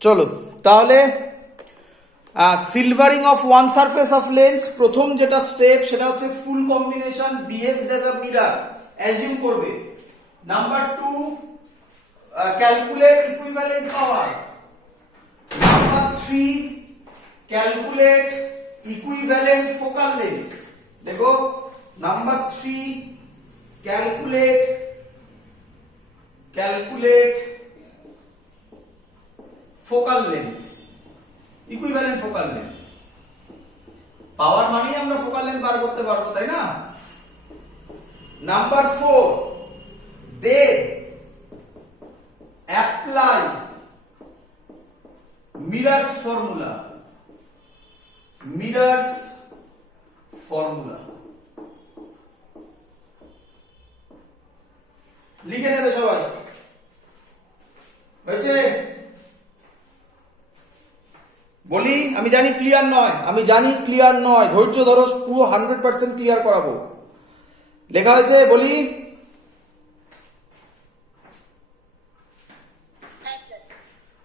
চলো তাহলে silvering of one surface of lens, প্রথম যেটা স্টেপ সেটা হচ্ছে full combination behaves as a mirror, assume করবে। Number 2, calculate equivalent power. Number 3, calculate equivalent focal length. দেখো number 3, calculate focal length, equivalent focal length. Power মানেই আমরা focal length বার করতে পারবো, তাই না? Number 4, they apply mirrors formula. লিখে নেবে সবাই, হয়েছে? বলি আমি জানি ক্লিয়ার নয়, ধৈর্য ধরো, পুরো 100% ক্লিয়ার করাবো। লেখা হয়েছে? বলি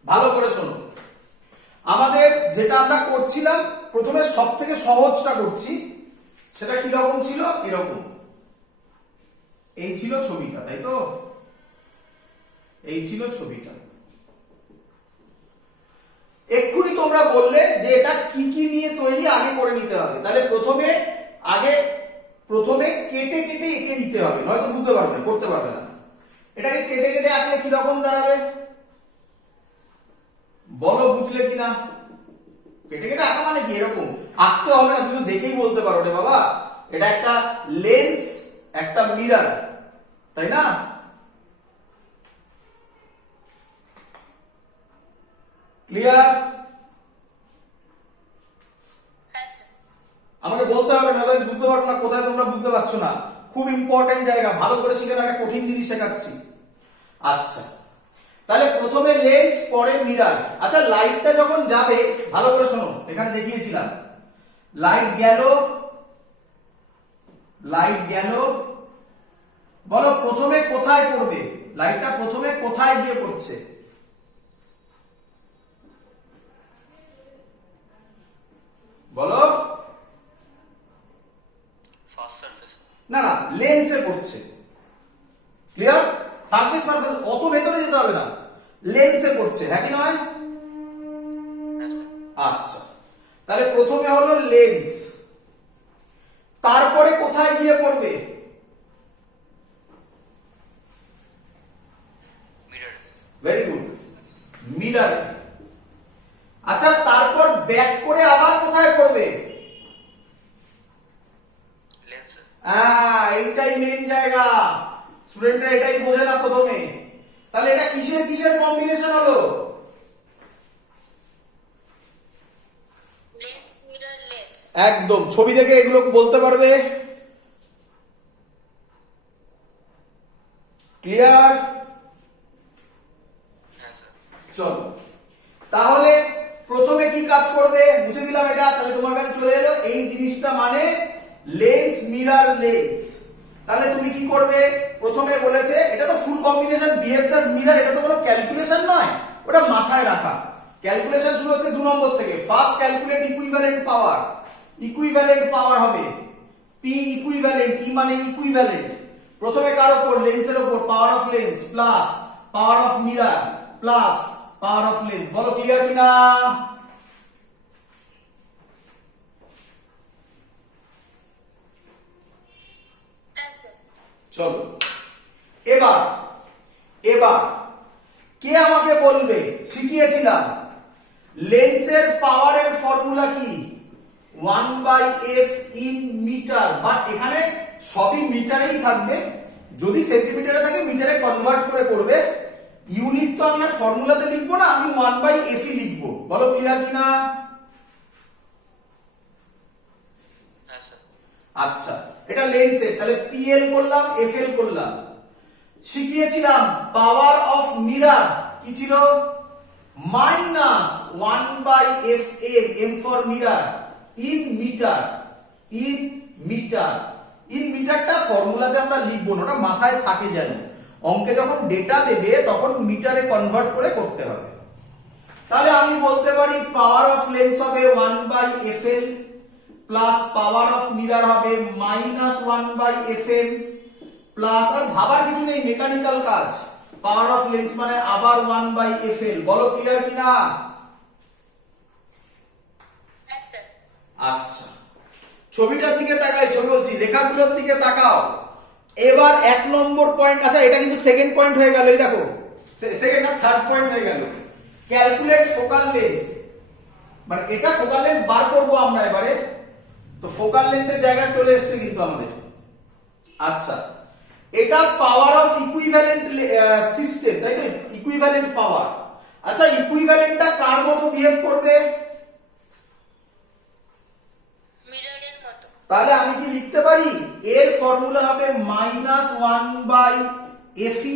ভালো করে শোনো। আমাদের যেটা আমরা করছিলাম, প্রথমে সব থেকে সহজটা করছি। সেটা কি রকম ছিল? এরকম, এই ছিল ছবিটা, তাই তো? এই ছিল ছবিটা। এক্ষুনি তোমরা বললে যে এটা কি কি নিয়ে তৈরি, আগে করে নিতে হবে। তাহলে প্রথমে কেটে কেটে এঁকে নিতে হবে, নয়তো বুঝতে পারবে না, করতে পারবে না। এটাকে কেটে কেটে আঁকলে কি রকম দাঁড়াবে বলো, বুঝলে কিনা? কেটে কেটে আঁকা মানে কি? এরকম আঁকতে হবে না, তুমি দেখেই বলতে পারো রে বাবা এটা একটা লেন্স, একটা মিরর, তাই না? ক্লিয়ার? আমাকে বলতে হবে না, আমি বুঝতে পারবো না কোথায় তোমরা বুঝতে পারছো না। খুব ইম্পর্টেন্ট জায়গা, ভালো করে শিখে না, একটা কঠিন জিনিস শেখাচ্ছি। আচ্ছা, তাহলে প্রথমে লেন্স, পরে মিরর। আচ্ছা, লাইটটা যখন যাবে, ভালো করে শোনো, এখানে দেখিয়েছিলাম লাইট গেল, বলো প্রথমে কোথায় পড়বে? লাইটটা প্রথমে কোথায় গিয়ে পড়ছে? বলো। না, লেন্সে পড়ছে। ক্লিয়ার? সারফেস অত ভেতরে যেতে হবে না, লেন্সে পড়ছে, হ্যাঁ কি নয়? আচ্ছা, তাহলে প্রথমে হলো লেন্স, তারপরে কোথায় গিয়ে পড়বে? Very good, mirror. আচ্ছা, তারপর ব্যাক করে আবার কোথায় পড়বে? এইটাই মেন জায়গা, স্টুডেন্টরা এটাই বোঝে না প্রথমে। তাহলে এটা কিসের কম্বিনেশন হলো? একদম, ছবি দেখে এগুলো বলতে পারবে। ক্লিয়ার? চলো, তাহলে প্রথমে কি কাজ করবে? মুছে দিলাম এটা, তাহলে তোমার কাছে চলে এলো এই জিনিসটা, মানে লেন্স, মিরর, লেন্স। তাহলে তুমি কি করবে? প্রথমে বলেছে এটা তো ফুল কম্বিনেশন বিহেভস অ্যাজ মিরর, এটা তো কোনো ক্যালকুলেশন নয়, ওটা মাথায় রাখা। ক্যালকুলেশন শুরু হচ্ছে 2 নম্বর থেকে। First calculate equivalent power. Equivalent পাওয়ার হবে পি ইকুইভ্যালেন্ট, ই মানে ইকুইভ্যালেন্ট। প্রথমে কার উপর? লেন্সের উপর। Power of lens plus power of mirror plus power of lens. বলো ক্লিয়ার কিনা? চলো, এবার কে আমাকে বলবে? শিখিয়েছিলাম লেন্সের পাওয়ারের ফর্মুলা কি? 1/f in metre. বাট এখানে সবই মিটারেই থাকবে, যদি সেন্টিমিটারে থাকে মিটারে কনভার্ট করে করবে। ইউনিট তো আমি আর ফর্মুলাতে লিখবো না, আমি 1/f ই লিখবো। বলো ক্লিয়ার কিনা? আচ্ছা, এটা লেন্সের, তাহলে পিএল করলাম, এফএল করলাম। শিখিয়েছিলাম পাওয়ার অফ মিরর কি ছিল? -1/f m for mirror in metre. In মিটারটা ফর্মুলাতে আমরা লিখবো না, ওটা মাথায় থাকে যেন। অঙ্কে যখন ডেটা দেবে তখন মিটারে কনভার্ট করে করতে হবে। তাহলে বলতে পারি পাওয়ার অফ লেন্স হবে 1/fl plus power of mirror হবে -1/fm প্লাস, আর ভাবার কিছু নেই, মেকানিক্যাল কাজ, পাওয়ার অফ লেন্স মানে আবার 1/fl। বলো ক্লিয়ার কিনা? আচ্ছা, ছবিটার দিকে তাকাই, ছবি বলছি, লেখাগুলোর দিকে তাকাও। এবার 1 নম্বর পয়েন্ট, আচ্ছা এটা কিন্তু সেকেন্ড পয়েন্ট হয়ে গেল, এই দেখো সেকেন্ড আর থার্ড পয়েন্ট হয়ে গেল। ক্যালকুলেট ফোকাল লেন্থ, মানে এটা ফোকাল লেন্থ বার করব আমরা এবারে, তো ফোকাল লেন্থের জায়গা চলে এসেছে কিন্তু আমাদের। আচ্ছা, এটা পাওয়ার অফ ইকুইভ্যালেন্ট সিস্টেম, তাই তো, ইকুইভ্যালেন্ট পাওয়ার। আচ্ছা, ইকুইভ্যালেন্টটা কার মতো বিহেভ করবে? মিররের মতো। তাহলে আমি কি লিখতে পারি, এর ফর্মুলা হবে -1/fe।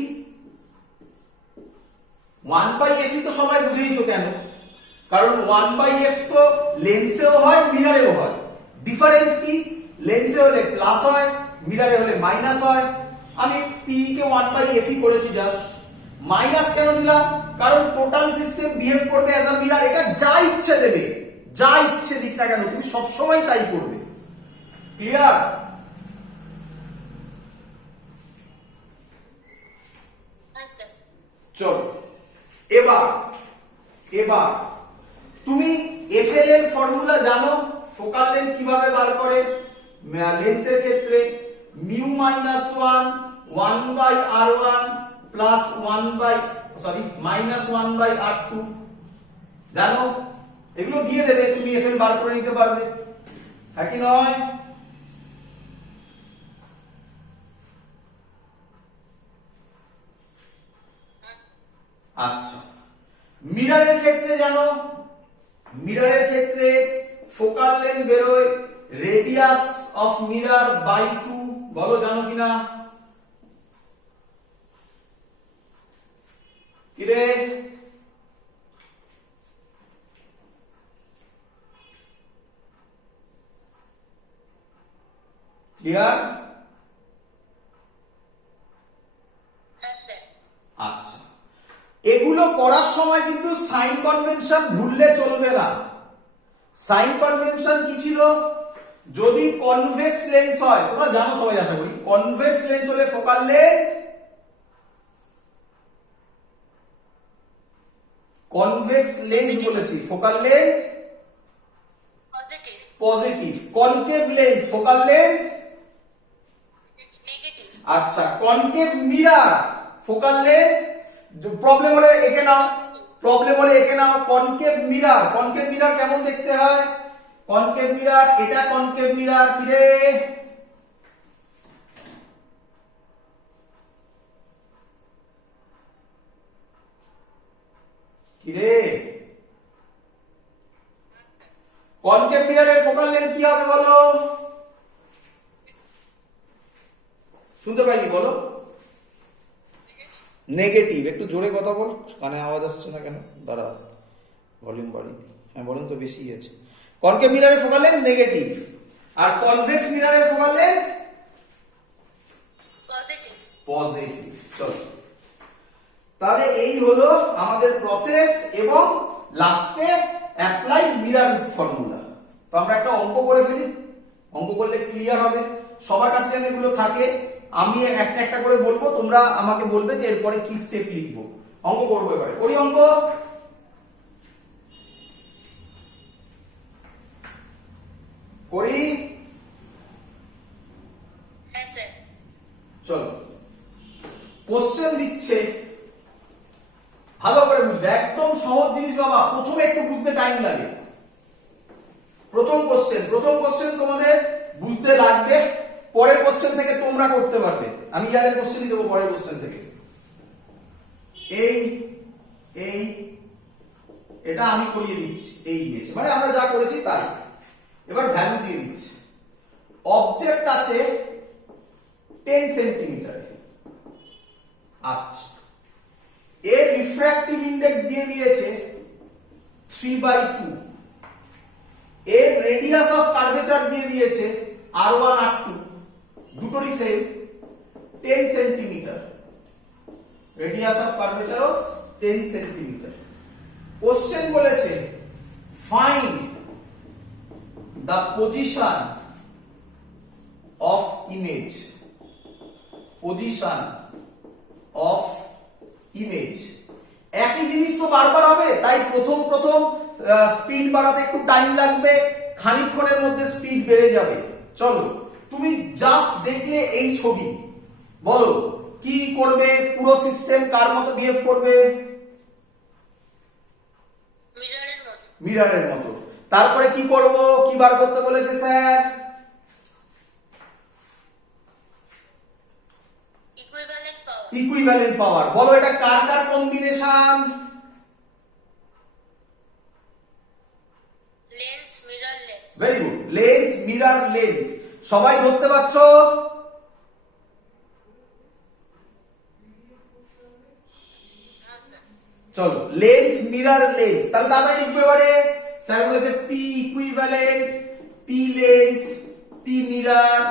1/fe তো সবাই বুঝেইছো কেন, কারণ 1/f তো লেন্সেও হয় মিররেও হয়। ডিফারেন্স কি, লেন্সে হলে প্লাস হয়, মিররে হলে মাইনাস হয়। আমি p কে 1/fe করেছি জাস্ট। মাইনাস কেন দিলাম, কারণ টোটাল সিস্টেম বিহেভ করবে অ্যাজ আ মিরর, এটা যা ইচ্ছে দেবে, যা ইচ্ছে দিক না কেন, তুমি সবসময় তাই করবে। ক্লিয়ার? চলো এবার তুমি এফএল এর ফর্মুলা জানো, ফোকাল লেন্থ কিভাবে বার করে লেন্সের ক্ষেত্রে, মিউ -1 1/r1 প্লাস 1/r2 জানো, এগুলো দিয়ে দেবে, তুমি এফএল বার করে নিতে পারবে, হ্যাঁ কি নয়? আচ্ছা, মিররের ক্ষেত্রে জানো, মিররের ক্ষেত্রে ফোকাল লেন্থ বেরোয় রেডিয়াস অফ মিরর বাই 2। বলো জানো কিনা? কিরে, ক্লিয়ার? আচ্ছা, এগুলো করার সময় কিন্তু সাইন কনভেনশন ভুললে চলবে না। সাইন কনভেনশন কি ছিল, যদি কনভেক্স লেন্স হয়, তোমরা জানো সবাই আশা করি, কনভেক্স লেন্স হলে ফোকাল লেন্থ, কনভেক্স লেন্স বলেছি, focal length positive, concave lens focal length negative. আচ্ছা, concave mirror focal length, problem হলে একে নাও, কনকেভ মিরর কেমন দেখতে হয়, কনকেভ মিরর, এটা কনকেভ মিরর, কিরে কনকেভ মিররের ফোকাল লেন্থ কি হবে বলো? শুনতে পাইনি, বলো। নেগেটিভ। একটু জোরে কথা বল, কানে আওয়াজ আসছে না কেন, দাঁড়া ভলিউম বাড়িয়ে দিই। হ্যাঁ, বলেন তো বেশি আছে। কনকেভ মিররের ফোকাল লেন্থ নেগেটিভ, আর কনভেক্স মিররের ফোকাল লেন্থ পজিটিভ। চলো, তাহলে এই হলো আমাদের প্রসেস, এবং লাস্টে অ্যাপ্লাই মিরর ফর্মুলা। তো আমরা একটা অঙ্ক করে ফেলি, অঙ্ক করলে ক্লিয়ার হবে। সবার কাছে যেন এগুলো থাকে, আমি একটা একটা করে বলবো, তোমরা আমাকে বলবে যে এরপরে কি স্টেপ লিখবো। অঙ্ক করবো, এবারে করি অঙ্ক। করি, চলো। কোশ্চেন দিচ্ছে, ভালো করে বুঝবে, একদম সহজ জিনিস বাবা, প্রথমে একটু বুঝতে টাইম লাগে। প্রথম কোশ্চেন তোমাদের বুঝতে লাগবে, পরের কোশ্চেন থেকে তোমরা করতে পারবে। আমি ইয়ারের কোশ্চেনই দেবো পরের কোশ্চেন থেকে। এই এটা আমি করিয়ে দিচ্ছি, এই দিয়েছে, মানে আমরা যা করেছি তাই। এবার ভ্যালু দিয়ে দিচ্ছি। অবজেক্ট আছে 10 সেন্টিমিটারে, আচ্ছা, এর রিফ্র্যাক্টিভ ইন্ডেক্স দিয়ে দিয়েছে 3/2, এর রেডিয়াস অফ কার্ভেচার দিয়ে দিয়েছে r1 r2, দুটোরই same 10 centimetre, radius of curvature 10 centimetre. Question বলেছে find the position of image, position of image. একই জিনিস তো বারবার হবে, তাই প্রথম স্পিড বাড়াতে একটু টাইম লাগবে, খানিকক্ষণের মধ্যে স্পিড বেড়ে যাবে। চলো তুমি জাস্ট দেখলে এই ছবি, বলো কি করবে? পুরো সিস্টেম কার মতো বিহেভ করবে? মিররের মতো। মিররের মতো। তারপরে কি করব? কি বার করতে বলেছে sir? Equivalent power. Equivalent power. বলো এটা কার কার combination? Lens mirror lens. Very good, lens mirror lens. সবাই ধরতে পারছো? চলো লেন্স মিরর লেন্স, তাহলে তাড়াতাড়ি লিখবে এবারে। স্যার বলেছে P equivalent, P lens, P mirror,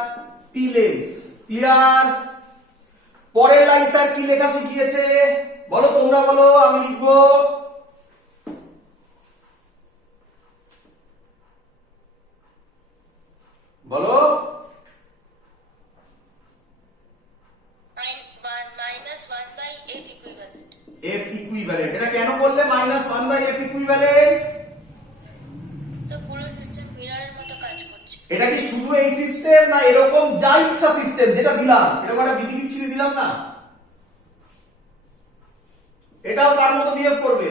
P lens. Clear? পরের লাইন স্যার কি লেখা শিখিয়েছে বলো, তোমরা বলো, আমি লিখবো। বলো। -1/f equivalent. f ইকুইভ্যালেন্ট, এটা কেন বললে -1/f ইকুইভ্যালেন্ট? তো পুরো সিস্টেম মিররের মতো কাজ করছে। এটা কি শুধু এই সিস্টেম, না এরকম যা ইচ্ছা সিস্টেম যেটা দিলাম, এরকম একটা বিধিকিচ্ছিরি দিলাম না, এটাও কার মতো বিহেভ করবে?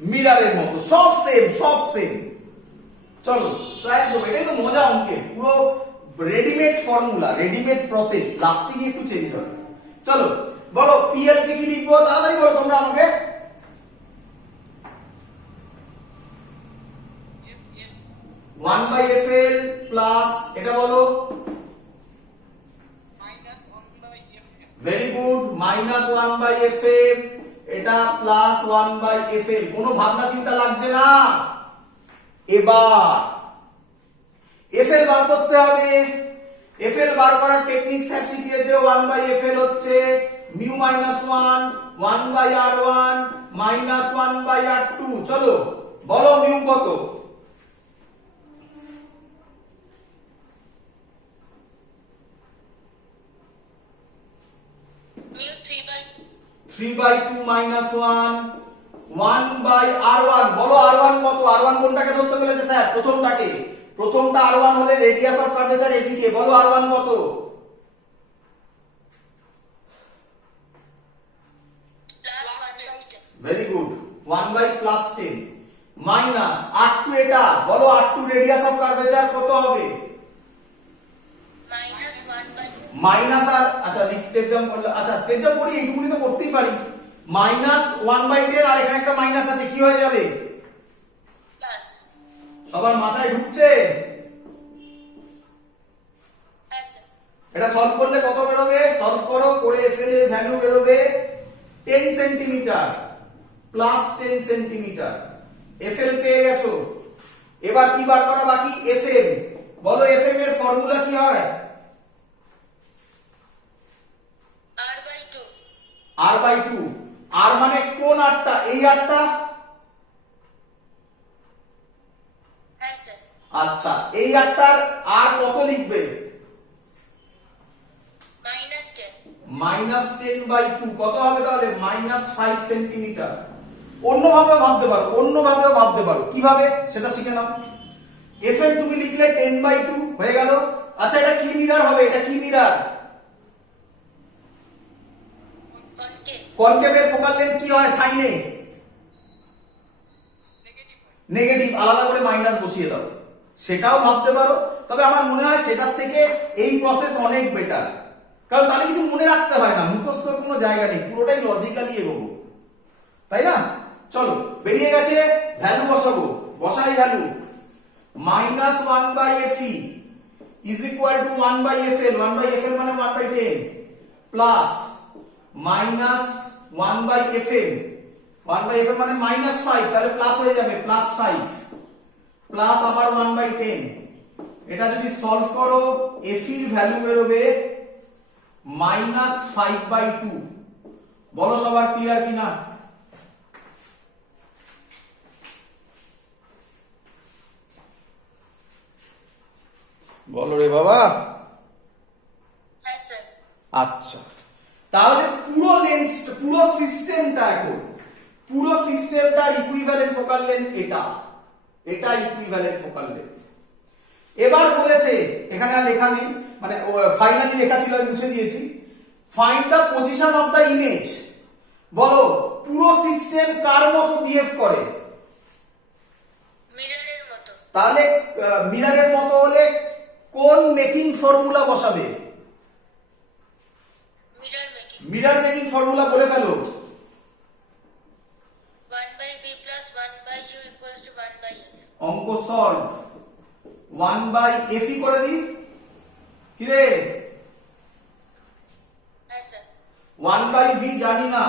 মিররের মতো। সব সেম, সব সেম। চলো একদম, এটাই তো মজা অঙ্কে, পুরো readymade formula, readymade process, lasting একটু চেঞ্জ হবে। চলো বলো পিএল কে কি লিখবো, তাড়াতাড়ি বলো তোমরা আমাকে। 1/fl প্লাস, এটা বলো। ভেরি গুড, -1/fm, এটা প্লাস 1/fl। কোনো ভাবনা চিন্তা লাগছে না। এবার fl বার করতে হবে। fl বার করার টেকনিক স্যার শিখিয়েছে। 1/fl হচ্ছে mu -1 1/r1 -1/r2। চলো বলো মিউ কত? মিউ 3/2। 3/2 -1 1/r1। বলো r1 কত? r1 কোনটাকে ধরতে বলেছে স্যার? প্রথমটাকে। প্রথমটা r1 হলে রেডিয়াস অফ কার্ভেচার এদিকে। বলো r1 কত? +1/10। ভেরি গুড, 1/+10 মাইনাস r2, এটা বলো r2 রেডিয়াস অফ কার্ভেচার কত হবে? -1/2। মাইনাস আর, আচ্ছা নেক্সট স্টেপ জাম্প করলে, আচ্ছা স্টেপ জাম্প করি, এইটুকুনি তো করতেই পারি। -1/10 আর এখানে একটা মাইনাস আছে, কি হয়ে যাবে? প্লাস। সবার মাথায় ঢুকছে? হ্যাঁ স্যার। এটা সলভ করলে কত বেরোবে? সলভ করো, করে fl এর ভ্যালু বেরোবে 10 সেন্টিমিটার, +10 সেন্টিমিটার। fl পেয়ে গেছো। এবার কি বার করা বাকি? fm। বলো fm এর ফর্মুলা কি হয়? r/2। r/2। r মানে কোন আটটা? এই আটটা? হ্যাঁ স্যার। আচ্ছা এই আটটার আর কত লিখবে? -10। -10/2 কত হবে তাহলে? -5 সেন্টিমিটার। অন্যভাবেও ভাবতে পারো, অন্যভাবেও ভাবতে পারো। কিভাবে সেটা শিখে নাও। fm তুমি লিখলে 10/2 হয়ে গেল। আচ্ছা এটা কি মিরর হবে? এটা কি মিরর? কনকেভ। কনকেভের ফোকাল লেন্থ কি হয় সাইনে? নেগেটিভ। আলাদা করে মাইনাস বসিয়ে দাও, সেটাও ভাবতে পারো। তবে আমার মনে হয় সেটার থেকে এই প্রসেস অনেক বেটার, কারণ তাহলে কিছু মনে রাখতে হয় না, মুখস্থর কোনো জায়গা নেই, পুরোটাই লজিক্যালি এগোবো, তাই না? চলো বেরিয়ে গেছে, ভ্যালু বসাবো। বসাই value. -1/fe is equal to 1/fl, 1/fl মানে 1/10 প্লাস -1/fm, 1/fm মানে -5, তাহলে প্লাস হয়ে যাবে, +5 প্লাস আবার 1/10। এটা যদি সলভ করো fe এর ভ্যালু বেরোবে -5/2। বলো সবার ক্লিয়ার কিনা? বলো রে বাবা। হ্যাঁ স্যার। আচ্ছা, তাহলে পুরো লেন্স, পুরো সিস্টেমটা, এখন পুরো সিস্টেমটার ইকুইভ্যালেন্ট ফোকাল লেন্থ এটা, এটা ইকুইভ্যালেন্ট ফোকাল লেন্থ। এবার বলেছে, এখানে আর লেখা নেই, মানে ফাইনালি লেখা ছিল, আমি মুছে দিয়েছি। Find the position of the image. বলো পুরো সিস্টেম কার মতো বিহেভ করে? মিররের মতো। তাহলে মিররের মতো হলে কোন মেকিং ফর্মুলা বসাবে? Mirror making. Mirror making formula বলে ফেলো। 1/v plus 1/u equals to 1/f। অঙ্ক সলভ। 1/f করে দিই, কি রে? হ্যাঁ স্যার। 1/v জানি না,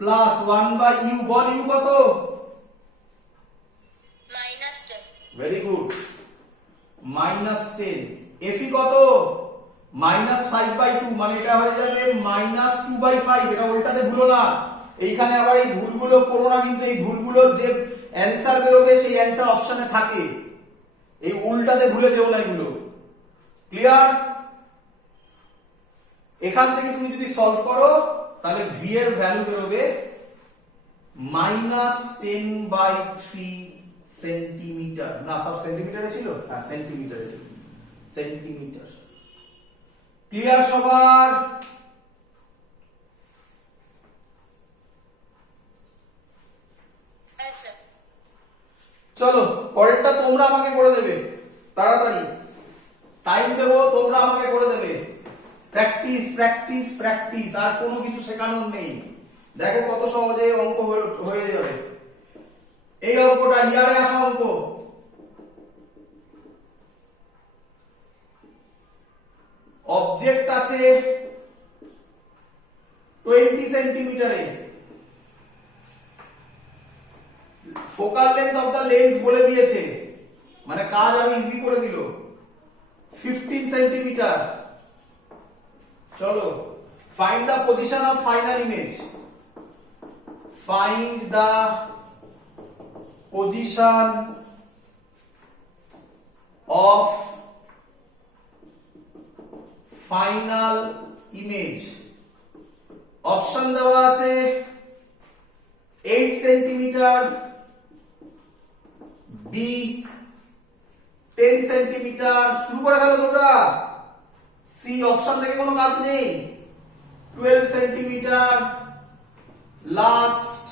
প্লাস 1/u, বল ইউ কত? -10। Very good, -10। এফি কত? -5/2, মানে এটা হয়ে যাবে -2/5। এটা উল্টাতে ভুলো না, এইখানে আবার এই ভুলগুলো করো না, কিন্তু এই ভুলগুলোর যে অ্যানসার বেরোবে সেই অ্যানসার অপশনে থাকে, এই উল্টাতে ভুলে যেও না এগুলো। ক্লিয়ার? এখান থেকে তুমি যদি সলভ করো তাহলে v এর ভ্যালু বেরোবে -10/3 সেন্টিমিটার। না, সব সেন্টিমিটারে ছিল, হ্যাঁ সেন্টিমিটারে ছিল, সেন্টিমিটার। ক্লিয়ার সবার? হ্যাঁ স্যার। চলো পরেরটা তোমরা আমাকে করে দেবে, তাড়াতাড়ি টাইম দেবো, তোমরা আমাকে করে দেবে। প্র্যাকটিস প্র্যাকটিস প্র্যাকটিস, আর কোনো কিছু শেখানোর নেই। দেখো কত সহজে অঙ্ক হয়ে যাবে। এই অঙ্কটা ইয়ারে আসা অঙ্ক। অবজেক্ট আছে 20 সেন্টিমিটারে, focal length of the lens বলে দিয়েছে, মানে কাজ আমি ইজি করে দিল, 15 সেন্টিমিটার। চলো find the position of final image. Find the position of final image. Option দেওয়া আছে 8 সেন্টিমিটার, বি 10 সেন্টিমিটার। শুরু করে গেল তোমরা, সি অপশন থেকে কোনো কাজ নেই, 12 সেন্টিমিটার, লাস্ট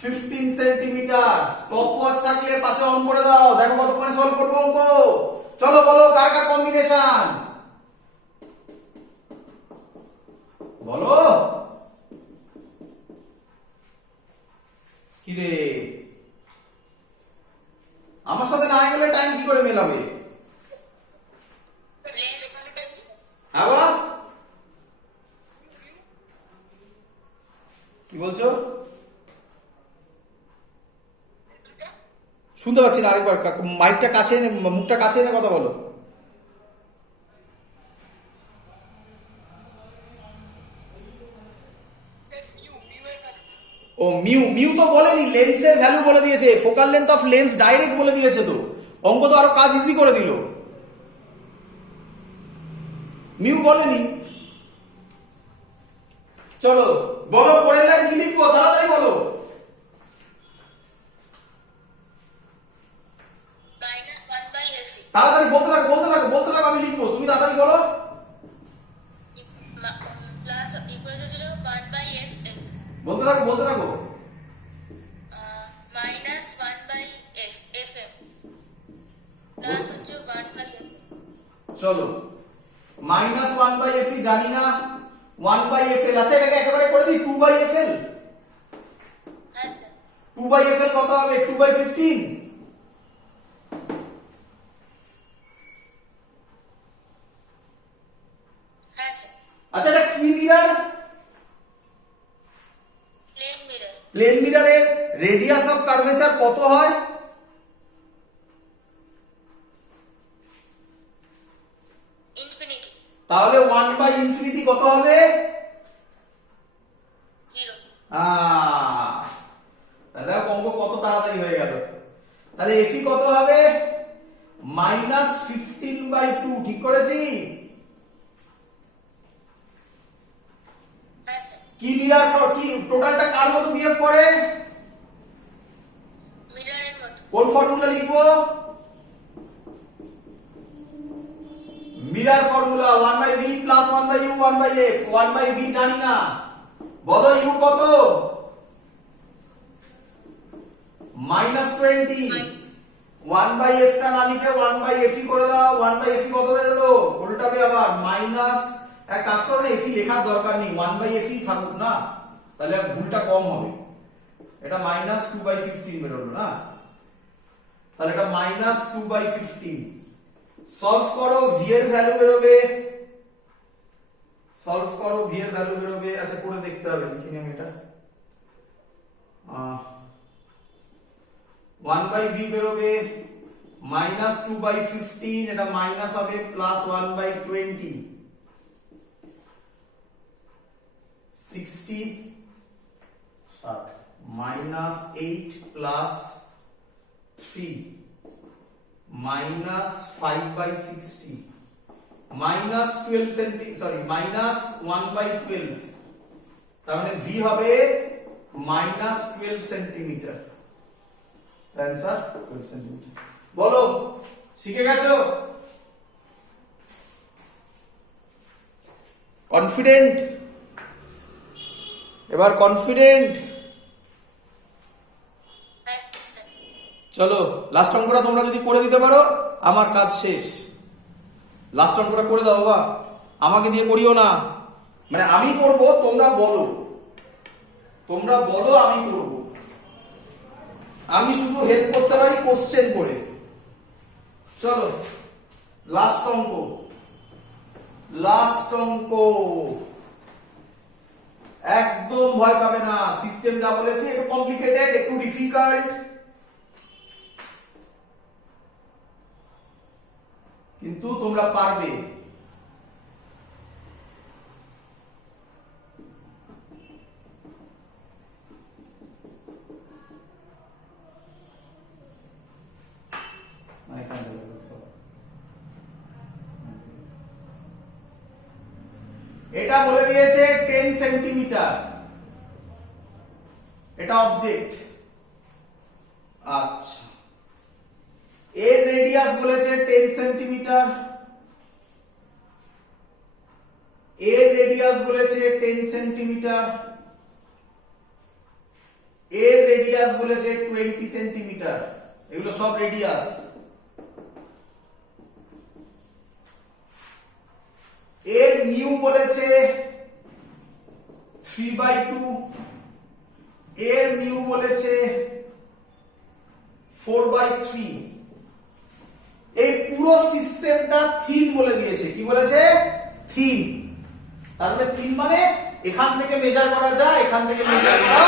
15 সেন্টিমিটার। স্টপওয়াচ থাকলে পাশে অন করে দাও, দেখো কতক্ষণে সলভ করবো অঙ্ক। চলো বলো কার কার কম্বিনেশন, বলো। কি রে, আমার সাথে না গেলে টাইম কি করে মেলাবে? আবার কি বলছো? শুনতে পাচ্ছি না, আরেকবার মাইকটা কাছে এনে, মুখটা কাছে এনে কথা বলো। ও মিউ, মিউ তো বলেনি, লেন্সের ভ্যালু বলে দিয়েছে, focal length of lens direct বলে দিয়েছে, তো অঙ্ক তো আরো কাজ ইজি করে দিল। মিউ বলেনি। চলো বলো পরের লাইন কি লিখবো, তাড়াতাড়ি বলো। -1/f। তাড়াতাড়ি বলতে থাকো, বলতে থাকো, বলতে থাকো, আমি লিখবো, তুমি তাড়াতাড়ি বলো। Plus equal to 1/f। বলতে থাকো, বলতে থাকো। -1/f fm প্লাস হচ্ছে 1/f। চলো -1/f জানি না, 1/fl আছে, এটাকে একেবারে করে দিই 2/fl। হ্যাঁ স্যার। 2/fl কত হবে? 2/15। হ্যাঁ স্যার। আচ্ছা এটা কি মিরর? Plane mirror. প্লেন মিররের রেডিয়াস অফ কার্ভেচার কত হয়? ইনফিনিটি। তাহলে 1/∞ কত হবে? 0। তাহলে অঙ্ক কত তাড়াতাড়ি হয়ে গেল। তাহলে এফি কত হবে? -15/2 ঠিক করেছি? হ্যাঁ স্যার। কি মিরার কি টোটালটা কার মতো বিহেভ করে? মিরারের মতো। কোন ফর্মুলা লিখবো? Mirror formula 1/v + 1/u 1/f 1/v জানি না, বলো u কত? -20 1/f টা না লিখে 1/f করে দাও। 1/f কত বেরোলো? উল্টাবে আবার মাইনাস, এক কাজ করো না, f লেখার দরকার নেই, 1/f থাকুক না, তাহলে ভুলটা কম হবে। এটা -2/15 বেরোলো না, তাহলে এটা -2/15। সলভ করো, v এর ভ্যালু বেরোবে, সলভ করো, v এর ভ্যালু বেরোবে। আচ্ছা করে দেখতে হবে, লিখে নিই আমি এটা। 1/v বেরোবে -2/15, এটা মাইনাস হবে +1/20 60 -8 + 3 -5/60 -12 সেন্টি, সরি -1/12, তার মানে v হবে -12 সেন্টিমিটার। Answer 12 centimetre. বলো, শিখে গেছো? কনফিডেন্ট? এবার কনফিডেন্ট? হ্যাঁ স্যার। চলো লাস্ট অঙ্কটা তোমরা যদি করে দিতে পারো আমার কাজ শেষ। লাস্ট অঙ্কটা করে দাও বাবা, আমাকে দিয়ে করিও না, মানে আমি করব, তোমরা বলো, তোমরা বলো, আমি করব, আমি শুধু হেল্প করতে পারি কোশ্চেন করে। চলো লাস্ট অঙ্ক, লাস্ট অঙ্ক। একদম ভয় পাবে না, সিস্টেম যা বলেছে একটু কমপ্লিকেটেড, একটু ডিফিকাল্ট, কিন্তু তোমরা পারবে। এটা বলে দিয়েছে 10 সেন্টিমিটার, এটা অবজেক্ট। আচ্ছা, এর রেডিয়াস বলেছে 10 সেন্টিমিটার, এর রেডিয়াস বলেছে 10 সেন্টিমিটার, এর রেডিয়াস বলেছে 20 সেন্টিমিটার, এগুলো সব রেডিয়াস। এর মিউ বলেছে 3/2, এর মিউ বলেছে 4/3। এই পুরো সিস্টেমটা থিন বলে দিয়েছে। কি বলেছে? থিন। তাহলে থিন মানে এখান থেকে মেজার করা যায়, এখান থেকে মেজার করা